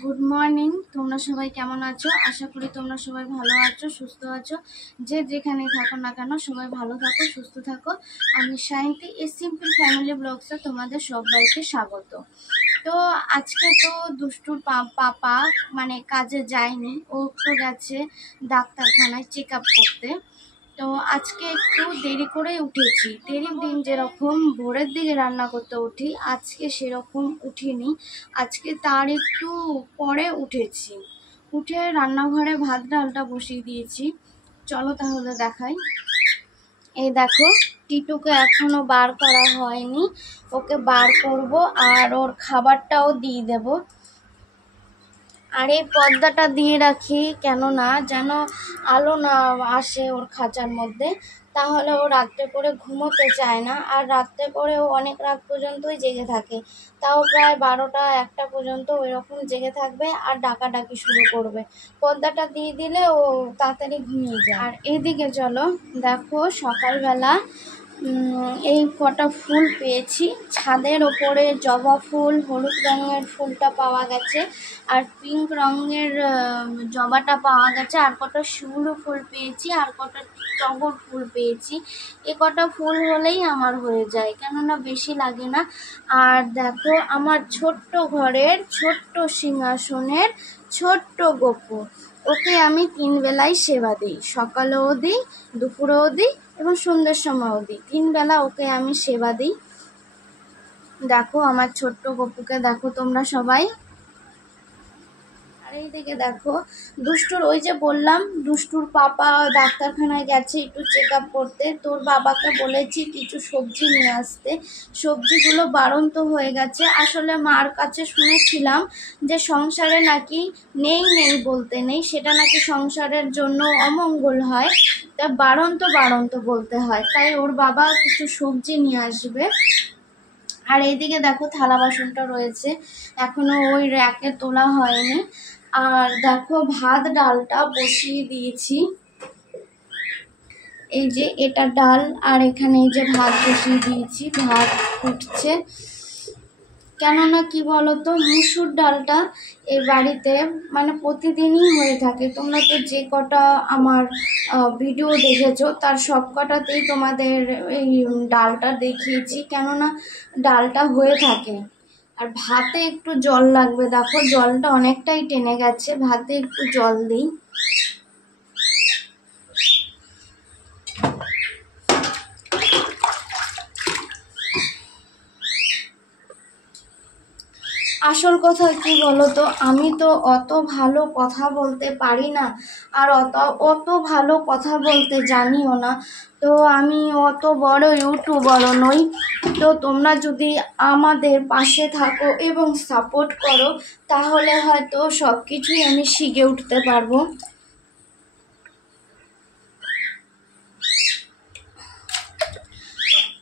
Good morning. তোমরা সবাই কেমন আছো? আশা করি তোমরা সবাই ভালো আছো, সুস্থ আছো। যে যেখানেই থাকো না কেন সবাই ভালো থাকো, সুস্থ থাকো। আমি সায়ন্তী, এই সিম্পল ফ্যামিলি ব্লগসে তোমাদের সবাইকে স্বাগত। তো আজকে তো দুষ্টুর পাপা মানে কাজে যায়নি, ও একটু গেছে ডাক্তারখানায় চেক আপ করতে। তো আজকে একটু দেরি করে উঠেছি। দেরির দিন যেরকম ভোরের দিকে রান্না করতে উঠি, আজকে সেরকম উঠিনি। আজকে তার একটু পরে উঠেছি। উঠে রান্নাঘরে ভাত ডালটা বসিয়ে দিয়েছি। চলো তাহলে দেখাই। এই দেখো, টিটুকে এখনো বার করা হয়নি, ওকে বার করব আর ওর খাবারটাও দিয়ে দেব। আর এই পর্দাটা দিয়ে রাখি কেননা যেন আলো না আসে ওর খাঁচার মধ্যে, তাহলে ও রাত্রে করে ঘুমোতে চায় না। আর রাত্রে করে ও অনেক রাত পর্যন্তই জেগে থাকে, তাও প্রায় 12টা 1টা পর্যন্ত ওই রকম জেগে থাকবে আর ডাকাডাকি শুরু করবে। পর্দাটা দিয়ে দিলে ও তাড়াতাড়ি ঘুমিয়ে যায়। আর এদিকে চলো দেখো, সকালবেলা এই কটা ফুল পেয়েছি। ছাদের ওপরে জবা ফুল, হলুদ রঙের ফুলটা পাওয়া গেছে, আর পিঙ্ক রঙের জবাটা পাওয়া গেছে, আর কটা শিউলি ফুল পেয়েছি, আর কটা টগর ফুল পেয়েছি। এ কটা ফুল হলেই আমার হয়ে যায়, কেননা বেশি লাগে না। আর দেখো, আমার ছোট্ট ঘরের ছোট্ট সিংহাসনের ছোট্ট গপু, ওকে আমি 3 বেলায় সেবা দিই। সকালেও দিই, দুপুরেও দিই এবং সন্ধ্যের সময়ও দিই। 3 বেলা ওকে আমি সেবা দিই। দেখো আমার ছোট্ট গপুকে, দেখো তোমরা সবাই। আর এইদিকে দেখো দুষ্টুর, ওই যে বললাম দুষ্টুর পাপা ডাক্তারখানায় গেছে একটু চেক আপ করতে। তোর বাবাকে বলেছি কিছু সবজি নিয়ে আসতে, সবজিগুলো বাড়ন্ত হয়ে গেছে। আসলে মার কাছে শুনেছিলাম যে সংসারে নাকি নেই নেই বলতে নেই, সেটা নাকি সংসারের জন্য অমঙ্গল হয়, তা বাড়ন্ত বলতে হয়। তাই ওর বাবা কিছু সবজি নিয়ে আসবে। আর এইদিকে দেখো থালা বাসনটা রয়েছে, এখনো ওই র্যাকে তোলা হয়নি। আর দেখো ভাত ডালটা বসিয়ে দিয়েছি, এই যে এটা ডাল, আর এখানে এই যে ভাত বসিয়ে দিয়েছি, ভাত ফুটছে। কেননা কি বলতো, মুসুর ডালটা এই বাড়িতে মানে প্রতিদিনই হয়ে থাকে। তোমরা তো যে কটা আমার ভিডিও দেখেছো তার সব কটাতেই তোমাদের এই ডালটা দেখিয়েছি, কেননা ডালটা হয়ে থাকে। আর ভাতে একটু জল লাগবে, দেখো জলটা অনেকটাই টেনে গেছে, ভাতে একটু জল দিই। আসল কথা কি বলতো, আমি তো অত ভালো কথা বলতে পারি না, আর অত ভালো কথা বলতে জানিও না। তো আমি অত বড় ইউটিউবারও নই। তো তোমরা যদি আমাদের পাশে থাকো এবং সাপোর্ট করো, তাহলে হয়তো সব কিছুই আমি শিখে উঠতে পারবো।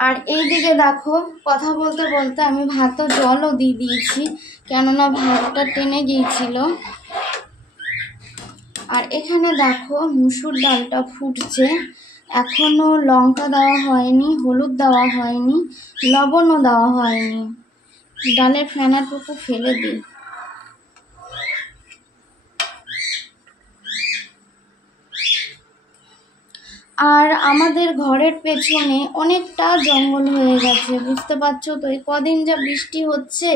আর এইদিকে দেখো, কথা বলতে বলতে আমি ভাতও জলও দিয়ে দিয়েছি, কেননা ভাতটা টেনে গিয়েছিল। আর এখানে দেখো মুসুর ডালটা ফুটছে, এখনো লঙ্কা দেওয়া হয়নি, হলুদ দেওয়া হয়নি, লবণও দেওয়া হয়নি। ডালের ফেনাটুকু ফেলে দিই। আর আমাদের ঘরের পেছনে অনেকটা জঙ্গল হয়ে গেছে, বুঝতে পারছো তো, এই কদিন যা বৃষ্টি হচ্ছে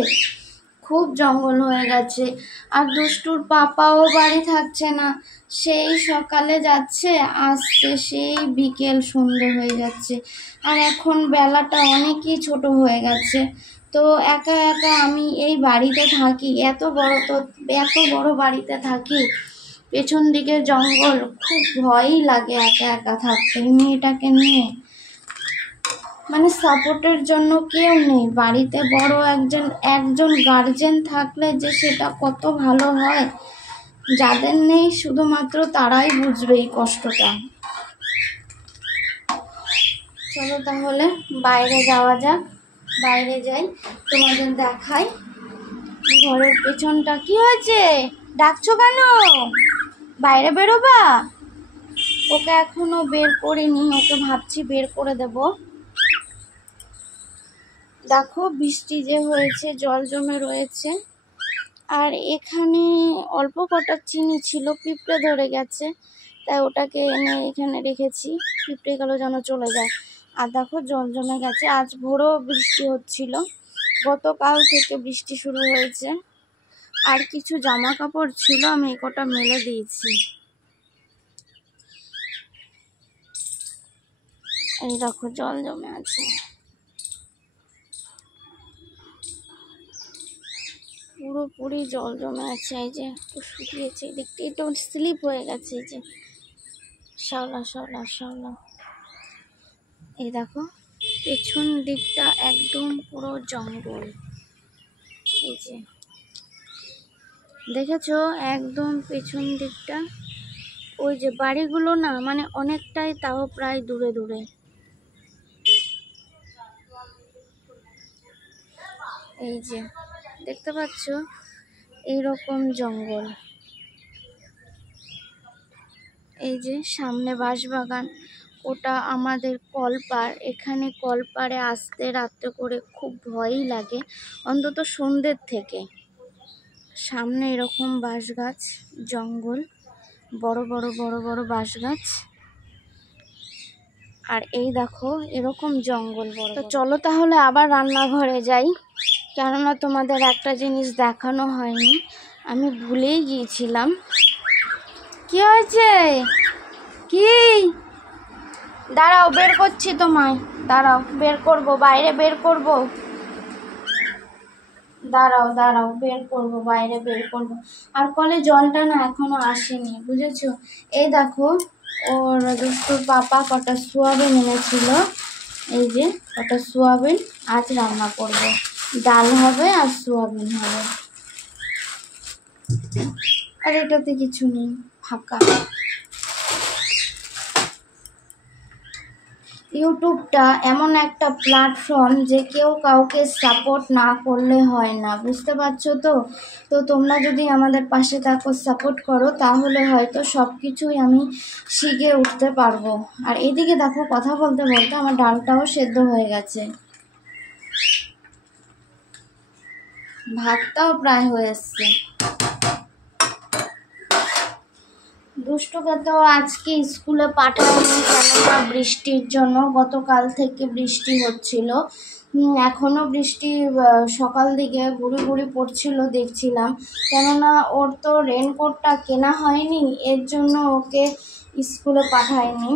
খুব জঙ্গল হয়ে গেছে। আর দুষ্টুর পাপাও বাড়ি থাকছে না, সেই সকালে যাচ্ছে আসছে সেই বিকেল সন্ধে হয়ে যাচ্ছে। আর এখন বেলাটা অনেকই ছোট হয়ে গেছে। তো একা একা আমি এই বাড়িতে থাকি, এত বড় বাড়িতে থাকি, পেছন দিকে জঙ্গল, খুব ভয়ই লাগে একা একা থাকতে মেয়েটাকে নিয়ে। মানে সাপোর্টের জন্য কেউ নেই বাড়িতে। বড় একজন গার্জেন থাকলে যে সেটা কত ভালো হয়, যাদের নেই শুধুমাত্র তারাই বুঝবে এই কষ্টটা। চলো তাহলে বাইরে যাওয়া যাক, বাইরে যাই, তোমাদের দেখাই ঘরের পেছনটা। কি হয়েছে, ডাকছো কেন? বাইরে বেরোবা? ওকে এখনো বের করিনি, ওকে ভাবছি বের করে দেব। দেখো বৃষ্টি যে হয়েছে, জল জমে রয়েছে, আর এখানে অল্প কটা চিনি ছিল, পিঁপড়ে ধরে গেছে, তাই ওটাকে এনে এখানে রেখেছি, পিঁপড়েগুলো যেন চলে যায়। আর দেখো জল জমে গেছে, আজ ভোরও বৃষ্টি হচ্ছিল, গতকাল থেকে বৃষ্টি শুরু হয়েছে। আর কিছু জামা কাপড় ছিল, আমি এই কটা মেলে দিয়েছি। এই দেখো জল জমে আছে, পুরোপুরি জল জমে আছে। এই যে একটু শুকিয়েছে, দেখতে একটু স্লিপ হয়ে গেছে। এই যে শ্যাওলা শ্যাওলা শ্যাওলা। এই দেখো পেছন দিকটা একদম পুরো জঙ্গল। এই যে দেখেছো একদম পেছন দিকটা, ওই যে বাড়িগুলো না মানে অনেকটাই, তাও প্রায় দূরে দূরে। এই যে দেখতে পাচ্ছ এইরকম জঙ্গল। এই যে সামনে বাঁশবাগান, ওটা আমাদের কলপাড়। এখানে কলপাড়ে আসতে রাত্রে করে খুব ভয়ই লাগে, অন্তত সন্ধ্যের থেকে। সামনে এরকম বাঁশ গাছ, জঙ্গল, বড় বড় বড় বড় বাঁশ গাছ। আর এই দেখো এরকম জঙ্গল বড়। তো চলো তাহলে আবার রান্নাঘরে যাই, কেননা তোমাদের একটা জিনিস দেখানো হয়নি, আমি ভুলেই গিয়েছিলাম। কি হয়েছে? কি? দাঁড়াও বের করছি তোমায়, দাঁড়াও বের করব, বাইরে বের করব, দাঁড়াও দাঁড়াও বের করব, বাইরে বের করব। আর কলে জলটা না এখনো আসেনি, বুঝেছো? এই দেখো ওর দুষ্টুর পাপা কটা সোয়াবিন এনেছিল, এই যে কটা সোয়াবিন আজ রান্না করব, ডাল হবে আর সোয়াবিন হবে। আর এটাতে কিছু নেই, ফাঁকা। ইউটিউবটা এমন একটা প্ল্যাটফর্ম যে কেউ কাউকে সাপোর্ট না করলে হয় না, বুঝতে পারছো তো? তো তোমরা যদি আমাদের পাশে থাকো, সাপোর্ট করো, তাহলে হয়তো সব কিছুই আমি শিখে উঠতে পারবো। আর এইদিকে দেখো কথা বলতে বলতে আমার ডালটাও সেদ্ধ হয়ে গেছে, ভাতটাও প্রায় হয়ে এসছে। দুষ্টুকে তো আজকে স্কুলে পাঠায়নি, কেননা বৃষ্টির জন্য। গতকাল থেকে বৃষ্টি হচ্ছিল, এখনো বৃষ্টি সকাল দিকে গুড়ি গুড়ি পড়ছিল দেখছিলাম। কেননা ওর তো রেনকোটটা কেনা হয়নি, এর জন্য ওকে স্কুলে পাঠায়নি।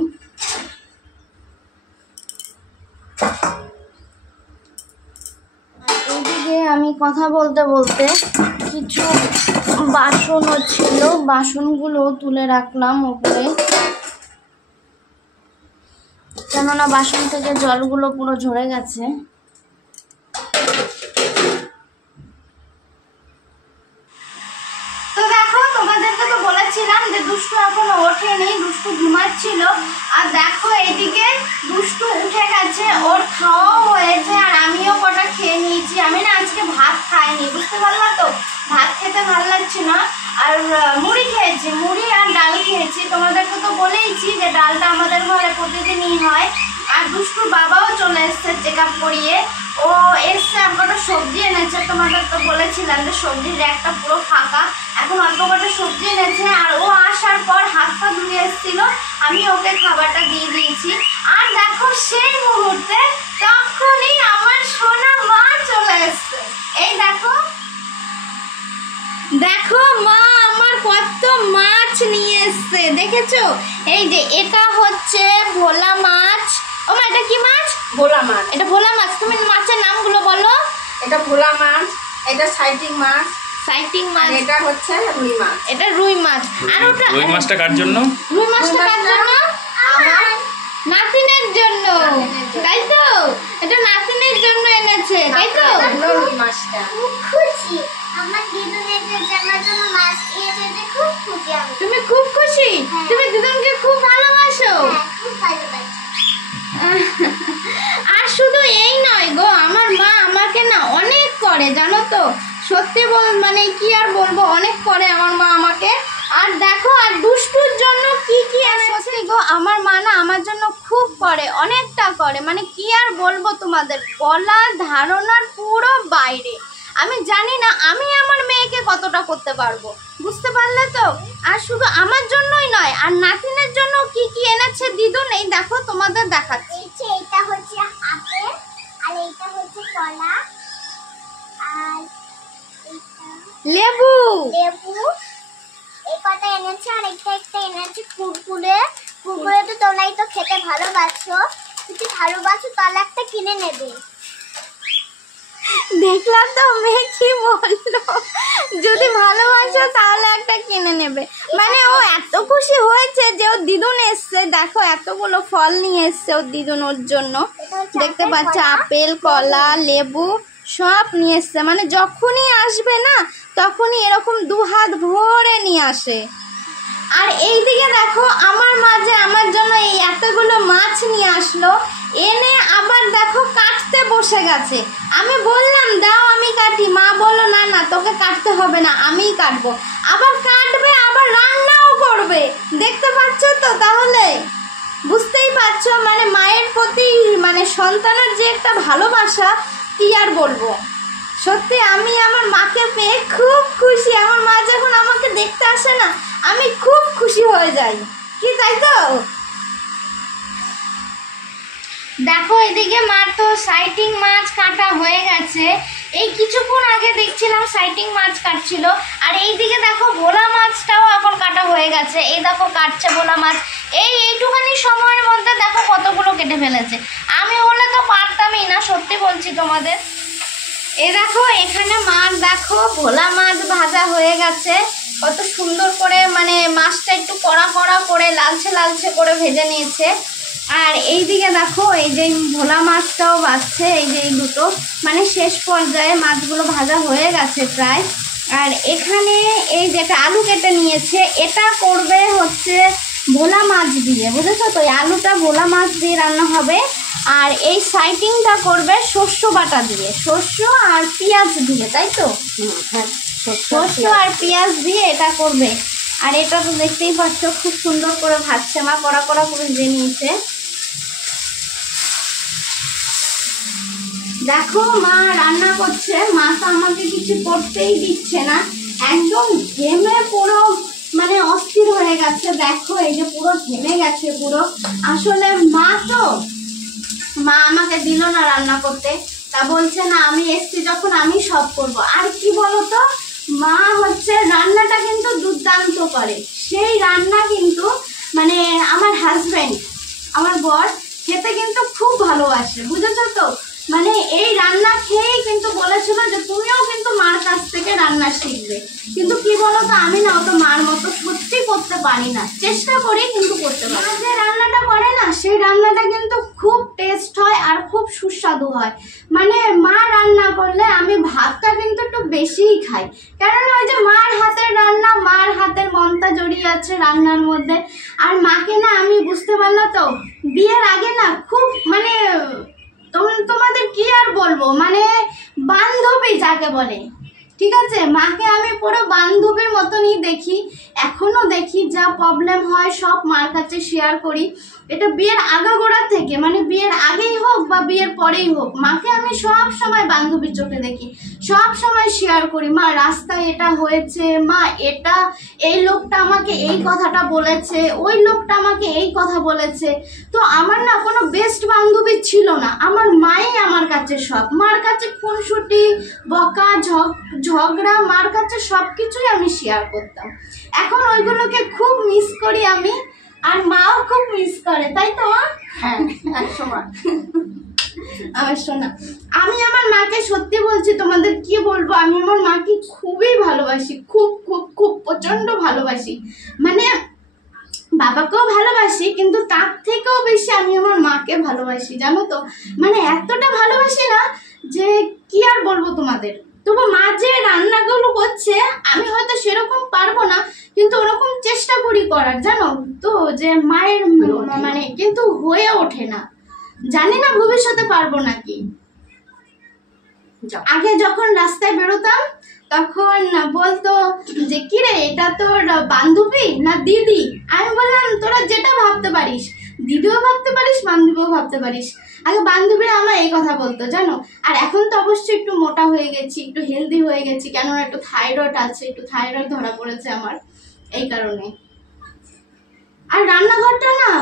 এদিকে আমি কথা বলতে বলতে কিছু বাসনও ছিল, বাসনগুলো তুলে রাখলাম উপরে, কেননা বাসন থেকে জলগুলো পুরো ঝরে গেছে। তো দেখো তোমাদেরকে তো বলেছিলাম যে দুষ্টু এখনো ওঠেনি, দুষ্টু ঘুমাচ্ছিল। আর দেখো এদিকে দুষ্টু উঠে গেছে, ওর খাওয়াও হয়েছে, আর আমিও কটা খেয়ে নিয়েছি। আমি না আজকে ভাত খাইনি, বুঝতে পারলা তো? ভাত খেতে ভালো লাগছে না, আর মুড়ি খেয়েছি, মুড়ি আর ডাল খেয়েছি। তোমাদেরকে তো বলেইছি যে ডালটা আমাদের ঘরে প্রতিদিনই হয়। আর দুষ্টুর বাবাও চলে এসছে চেক আপ করিয়ে, ও এসছে, একটা সবজি এনেছে। তোমাদের তো বলেছিলাম যে সবজির র্যাকটা পুরো ফাঁকা, এখন অল্প কটা সবজি এনেছে। আর ও আসার পর হাত পা ধুয়ে এসেছিল, আমি ওকে খাবারটা দিয়ে দিয়েছি। আর দেখো সেই মুহূর্তে তখনই আমার সোনা মা চলে এসছে। এই দেখো দেখো মা আমার কত মাছ নিয়ে এসছে, দেখেছো? এই যে এটা হচ্ছে ভোলা মাছ। ও মা এটা কি মাছ? ভোলা মাছ। এটা ভোলা মাছ। তুমি মাছের নামগুলো বলো। এটা ভোলা মাছ, এটা সাইটিং মাছ, সাইটিং মাছ, এটা হচ্ছে রুই মাছ। এটা রুই মাছ। আর ওটা রুই মাছটা কার জন্য? রুই মাছটা কার জন্য? আমার নাতিনের জন্য, তাই তো? এটা নাতিনের জন্য এনেছে, তাই তো? রুই মাছটা খুব খুশি, আমার দিদুনের জামার জন্য মাছ এসেছে, খুব খুশি আমি। তুমি খুব খুশি? তুমি দিদুনকে খুব ভালোবাসো? হ্যাঁ, খুব ভালোবাসি। আর শুধু এই নয় গো, আমার মা আমাকে না অনেক করে, জানো তো? সত্যি মানে কি আর বলবো, অনেক করে আমার মা আমাকে। আর দেখো আর দুষ্টুর জন্য কি কি সত্যি গো, আমার মা না আমার জন্য খুব করে, অনেকটা করে, মানে কি আর বলবো তোমাদের, বলার ধারণার পুরো বাইরে। আমি জানি না আমি আমার মেয়েকে কতটা করতে পারবো, বুঝতে পারলে তো? আর শুধু আমার জন্যই নয়, আর নাতিনের জন্য কি কি এনেছে দিদুন এই দেখো তোমাদের দেখাচ্ছি। এইটা হচ্ছে আপেল, আর এইটা হচ্ছে কলা, আর লেবু লেবু। এই কটা এনেছে, আর একটা এনেছে কুরকুরে। কুরকুরে তো তোমরাই তো খেতে ভালোবাসো, যদি ভালোবাসো তাহলে একটা কিনে নেবে। দেখলাম তো মেয়ে কি বললো, যদি ভালোবাসো তাহলে একটা কিনে নেবে। মানে ও এত খুশি হয়েছে যে ওর দিদুন এসছে, দেখো এতগুলো ফল নিয়ে এসছে ওর দিদুন ওর জন্য। দেখতে পাচ্ছ আপেল, কলা, লেবু সব নিয়ে এসছে। মানে যখনই আসবে না তখনই এরকম 2 হাত ভরে নিয়ে আসে। আর এইদিকে দেখো আমার মা যে আমার জন্য এই এতগুলো মাছ নিয়ে আসলো, এনে আবার দেখো কাটতে বসে গেছে। আমি বললাম দাও আমি কাটি, মা বললো না না তোকে কাটতে হবে না, আমিই কাটবো। আবার কাটবে, আবার রান্নাও করবে। দেখতে পাচ্ছ তো? তাহলে বুঝতেই পারছো মানে মায়ের প্রতি মানে সন্তানের যে একটা ভালোবাসা কি আর বলবো। সত্যি আমি আমার মাকে পেয়ে খুব খুশি। আমার মা যখন আমাকে দেখতে আসে না আমি খুব খুশি হয়ে যাই, কি তাই তো? দেখো এদিকে মার তো সাইটিং মাছ কাটা হয়ে গেছে। এই কিছুক্ষণ আগে দেখছিলাম সাইটিং মাছ কাটছিল। আর এইদিকে দেখো ভোলা মাছটাও এখন কাটা হয়ে গেছে। এই দেখো কাটছে ভোলা মাছ। এইটুখানি সময়ের মধ্যে দেখো কতগুলো কেটে ফেলেছে। আমি হলে তো পারতামই না, সত্যি বলছি তোমাদের। এই দেখো এখানে মাছ দেখো ভোলা মাছ ভাজা হয়ে গেছে। কত সুন্দর করে মানে মাছটা একটু কড়া কড়া করে লালচে লালচে করে ভেজে নিয়েছে। আর এইদিকে দেখো এই যে ভোলা মাছটাও ভাজছে, এই যে এই দুটো মানে শেষ পর্যায়ে মাছগুলো ভাজা হয়ে গেছে প্রায়। আর এখানে এই যেটা আলু কেটে নিয়েছে, এটা করবে হচ্ছে ভোলা মাছ দিয়ে, বুঝেছো তো? এই আলুটা ভোলা মাছ দিয়ে রান্না হবে। আর এই সাইটিংটা করবে শস্য বাটা দিয়ে, শস্য আর পেঁয়াজ দিয়ে, তাই তো? শস্য আর পেঁয়াজ দিয়ে এটা করবে। আর এটা তো দেখতেই পাচ্ছ খুব সুন্দর করে ভাজছে মা, কড়া কড়া করে ভেজে নিয়েছে। দেখো মা রান্না করছে, মা তো আমাকে কিছু করতেই দিচ্ছে না, একদম ঘেমে পুরো মানে অস্থির হয়ে গেছে। দেখো এই যে পুরো ঘেমে গেছে পুরো। আসলে মা আমাকে দিল না রান্না করতে, তা বলছে না আমি এসছি যখন আমি সব করব। আর কি বলতো, মা হচ্ছে রান্নাটা কিন্তু দুর্দান্ত করে। সেই রান্না কিন্তু মানে আমার হাজবেন্ড, আমার বর খেতে কিন্তু খুব ভালোবাসে, বুঝেছো তো? মানে এই রান্না খেয়েই কিন্তু বলেছিল যে তুমিও কিন্তু মার কাছ থেকে রান্না শিখবে। কিন্তু কি বলতো, আমি না অত মার মতো সত্যি করতে পারি না, চেষ্টা করি কিন্তু করতে পারি না। যে রান্নাটা করে না সেই রান্নাটা কিন্তু খুব টেস্ট হয় আর খুব সুস্বাদু হয়। মানে মা রান্না করলে আমি ভাতটা কিন্তু একটু বেশিই খাই, কেননা ওই যে মার হাতের রান্না, মার হাতের মমতা জড়িয়ে আছে রান্নার মধ্যে। আর মাকে না আমি বুঝতে পারলাম তো বিয়ের আগে না খুব মানে তোমাদের কি আর বলবো, মানে বান্ধবী যাকে বলে, ঠিক আছে? মাকে আমি পুরো বান্ধবীর মতনই দেখি, এখনো দেখি। যা প্রবলেম হয় সব মার কাছে শেয়ার করি। এটা বিয়ের আগাগোড়া থেকে, মানে বিয়ের আগেই হোক বা বিয়ের পরেই হোক, মাকে আমি সব সময় বান্ধবীর চোখে দেখি, সব সময় শেয়ার করি। মা রাস্তায় এটা হয়েছে, মা এটা, এই লোকটা আমাকে এই কথাটা বলেছে, ওই লোকটা আমাকে এই কথা বলেছে। তো আমার না কোনো বেস্ট বান্ধবী ছিল না, আমার মাই আমার কাছে সব। মার কাছে খুনসুটি, বকা, ঝগড়া, মার কাছে সব কিছুই আমি শেয়ার করতাম। এখন ওইগুলোকে খুব মিস করি আমি, আর মাও খুব মিস করে, তাই তো? হ্যাঁ, একসময় আমার সোনা, আমি আমার মাকে সত্যি বলছি, তোমাদের কি বলবো, আমি আমার মাকে খুবই ভালোবাসি, খুব খুব খুব প্রচন্ড ভালোবাসি। মানে বাবাকেও ভালোবাসি, কিন্তু তার থেকেও বেশি আমি আমার মাকে ভালোবাসি, জানো তো? মানে এতটা ভালোবাসি না যে কি আর বলবো তোমাদের। তবু মা যে রান্নাগুলো করছে আমি হয়তো সেরকম পারবো না, কিন্তু ওরকম চেষ্টা করি করার, জানো তো? যে মায়ের মানে কিন্তু হয়ে ওঠে না, জানি না ভবিষ্যতে পারবো নাকি। আগে যখন রাস্তায় বেরোতাম তখন বলতো যে কিরে এটা তোর বান্ধবী না দিদি? আমি বললাম তোরা যেটা ভাবতে পারিস। দিদিও ভাবতে পারিস, বান্ধবীও ভাবতে পারিস। আগে বান্ধবীরা আমার এই কথা বলতো জানো, আর এখন তো অবশ্যই একটু মোটা হয়ে গেছি, একটু হেলদি হয়ে গেছি, কেননা একটু থাইরয়েড আছে, একটু থাইরয়েড ধরা পড়েছে আমার, এই কারণে। আর রান্নাঘরটা না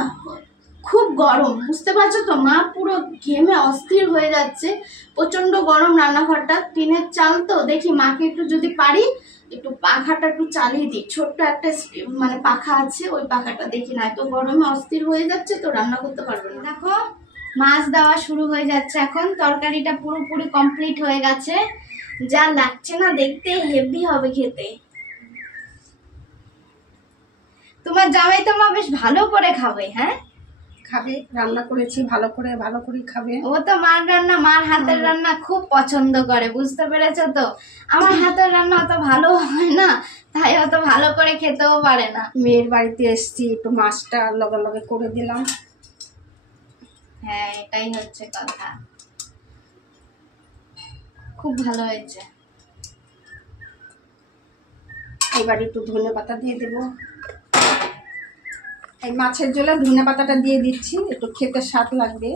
খুব গরম, বুঝতে পারছো তো, মা পুরো ঘেমে অস্থির হয়ে যাচ্ছে, প্রচন্ড গরম রান্নাঘরটা, টিনের চাল তো। দেখি মাকে একটু যদি পারি একটু পাখাটা একটু চালিয়ে দিই, ছোট্ট একটা মানে পাখা আছে, ওই পাখাটা দেখি, না তো গরমে অস্থির হয়ে যাচ্ছে তো রান্না করতে পারবে না। দেখো মাছ দেওয়া শুরু হয়ে যাচ্ছে, এখন তরকারিটা পুরোপুরি কমপ্লিট হয়ে গেছে, যা লাগছে না দেখতে, হেভি হবে খেতে। তোমার জামাই তো মা বেশ ভালো করে খাবে, হ্যাঁ খাবে, রান্না করেছি ভালো করে খাবে। ও তো মার রান্না, মার হাতের রান্না খুব পছন্দ করে, বুঝতে পেরেছো তো। আমার হাতের রান্না অত ভালো হয় না, তাই অত ভালো করে খেতেও পারে না। মেয়ের বাড়িতে এসছি, একটু মাছটা লগে লগে করে দিলাম। হ্যাঁ এটাই হচ্ছে কথা, খুব ভালো হয়েছে। এবার একটু ধনে পাতা দিয়ে দেবো, এই মাছের ঝোলে ধনে পাতাটা দিয়ে দিচ্ছি, একটু খেতে স্বাদ লাগবে।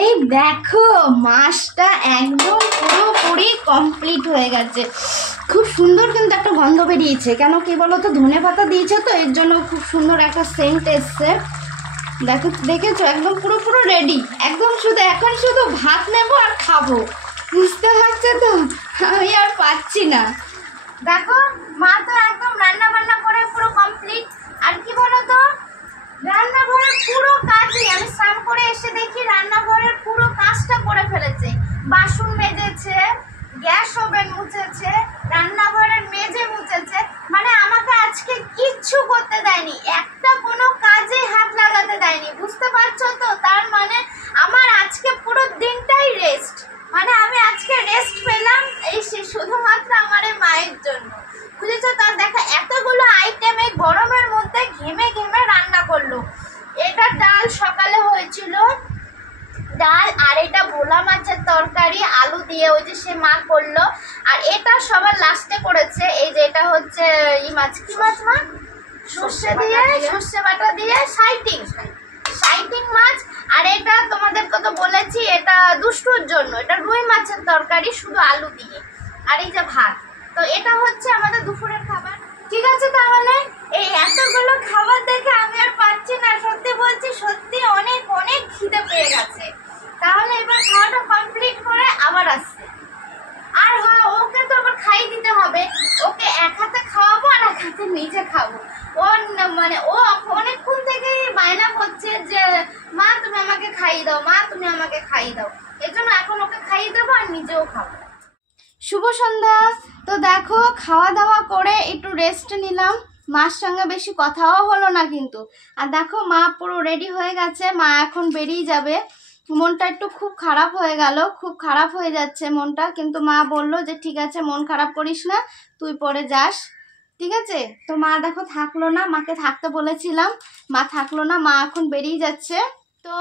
এই দেখো মাছটা একদম পুরোপুরি কমপ্লিট হয়ে গেছে, খুব সুন্দর কিন্তু একটা গন্ধ বেরিয়েছে, কেন কি বলো তো, ধনে পাতা দিয়েছে তো, এর জন্য খুব সুন্দর একটা সেন্ট এসছে। দেখো দেখেছো, একদম পুরো রেডি, একদম শুধু এখন শুধু ভাত নেবো আর খাবো, বুঝতে পারছো তো, আমি আর পাচ্ছি না। দেখো মা তো একদম রান্না বান্না করে পুরো কমপ্লিট। আর কি বলো তো, রান্নাঘরের পুরো কাজই আমি স্নান করে এসে দেখি রান্নাঘরের পুরো কাজটা করে ফেলেছে, বাসন মেজেছে, গ্যাস ওভেন মুছেছে, রান্নাঘরের মেজে মুছেছে, মানে আমাকে আজকে কিচ্ছু করতে দেয়নি, একটা কোনো কাজে হাত লাগাতে দেয়নি, বুঝতে পারছো তো। তার মানে আমার আজকে পুরো দিনটাই রেস্ট, মানে আমি আজকে রেস্ট পেলাম এই শুধুমাত্র আমার এই মায়ের জন্য, বুঝেছো। তার দেখো এতগুলো আইটেম এই গরমের মধ্যে ঘেমে ঘেমে রান্না করলো। এটা ডাল সকালে হয়েছিল, ডাল, আর এটা ভোলা মাছের তরকারি আলু দিয়ে, ওই যে সে মা করলো। আর এটা সবার লাস্টে করেছে, এই যে এটা হচ্ছে ই মাছ, কি মাছ মা, সর্ষে দিয়ে, সর্ষে বাটা দিয়ে সাইটিং মাছ। আর এটা তোমাদেরকে তো বলেছি এটা দুষ্টুর জন্য, এটা রুই মাছের তরকারি শুধু আলু দিয়ে, আর এই যে ভাত। তো এটা হচ্ছে আমাদের দুপুরের খাবার, ঠিক আছে। তাহলে এই এতগুলো খাবার দেখে আমি আর পাচ্ছি না, সত্যি বলছি, সত্যি অনেক অনেক খিদে পেয়ে গেছে। তাহলে এবার খাওয়াটা কমপ্লিট করে আবার আসছে। আর হ্যাঁ, ওকে তো আবার খাই দিতে হবে, ওকে এক হাতে খাওয়াবো আর এক হাতে নিজে খাবো। ও মানে ও অনেকক্ষণ থেকেই বায়না করছে যে মা তুমি আমাকে খাইয়ে দাও, মা তুমি আমাকে খাইয়ে দাও, এর জন্য এখন ওকে খাইয়ে দেবো আর নিজেও খাবো। শুভ সন্ধ্যা। তো দেখো খাওয়া দাওয়া করে একটু রেস্ট নিলাম, মার সঙ্গে বেশি কথাও হলো না কিন্তু। আর দেখো মা পুরো রেডি হয়ে গেছে, মা এখন বেরিয়ে যাবে। মনটা একটু খুব খারাপ হয়ে গেল, খুব খারাপ হয়ে যাচ্ছে মনটা, কিন্তু মা বলল যে ঠিক আছে মন খারাপ করিস না, তুই পরে যাস, ঠিক আছে। তো মা দেখো থাকলো না, মাকে থাকতে বলেছিলাম, মা থাকলো না, মা এখন বেরিয়ে যাচ্ছে। তো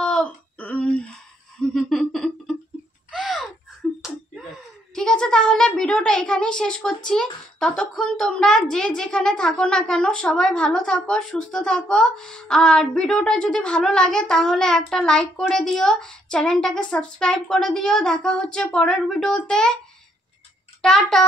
ঠিক আছে, তাহলে ভিডিওটা এখানেই শেষ করছি। ততক্ষণ তোমরা যে যেখানে থাকো না কেন সবাই ভালো থাকো, সুস্থ থাকো। আর ভিডিওটা যদি ভালো লাগে তাহলে একটা লাইক করে দিও, চ্যানেলটাকে সাবস্ক্রাইব করে দিও। দেখা হচ্ছে পরের ভিডিওতে, টাটা।